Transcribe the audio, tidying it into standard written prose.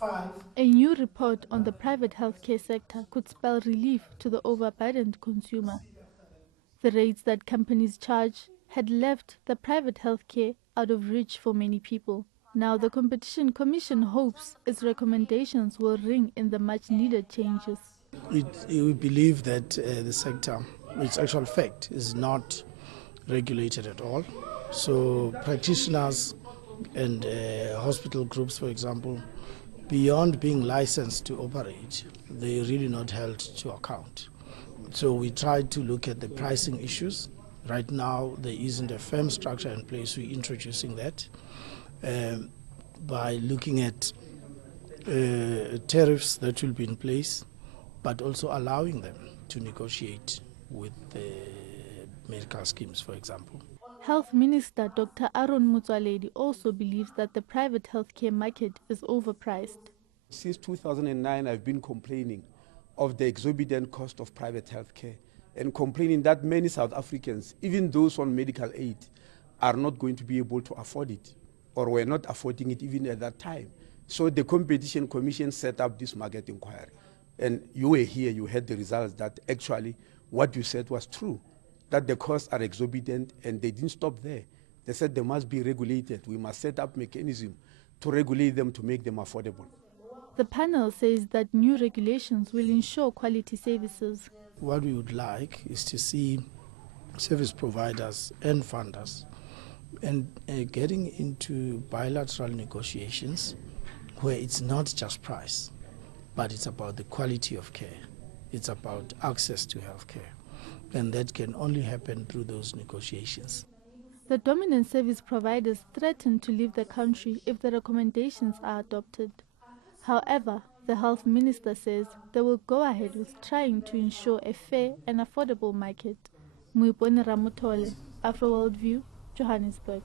A new report on the private healthcare sector could spell relief to the overburdened consumer. The rates that companies charge had left the private healthcare out of reach for many people. Now the Competition Commission hopes its recommendations will ring in the much-needed changes. We believe that the sector, its actual fact, is not regulated at all. So practitioners and hospital groups, for example, beyond being licensed to operate, they're really not held to account. So we tried to look at the pricing issues. Right now, there isn't a firm structure in place. We're introducing that by looking at tariffs that will be in place, but also allowing them to negotiate with the medical schemes, for example. Health Minister Dr. Aaron Motsoaledi also believes that the private healthcare market is overpriced. Since 2009, I've been complaining of the exorbitant cost of private healthcare and complaining that many South Africans, even those on medical aid, are not going to be able to afford it, or were not affording it even at that time. So the Competition Commission set up this market inquiry. And you were here, you heard the results that actually what you said was true, that the costs are exorbitant, and they didn't stop there. They said they must be regulated. We must set up mechanisms to regulate them to make them affordable. The panel says that new regulations will ensure quality services. What we would like is to see service providers and funders and getting into bilateral negotiations where it's not just price, but it's about the quality of care. It's about access to healthcare. And that can only happen through those negotiations. The dominant service providers threaten to leave the country if the recommendations are adopted. However, the health minister says they will go ahead with trying to ensure a fair and affordable market. Muiponi Ramotole, Afro World View, Johannesburg.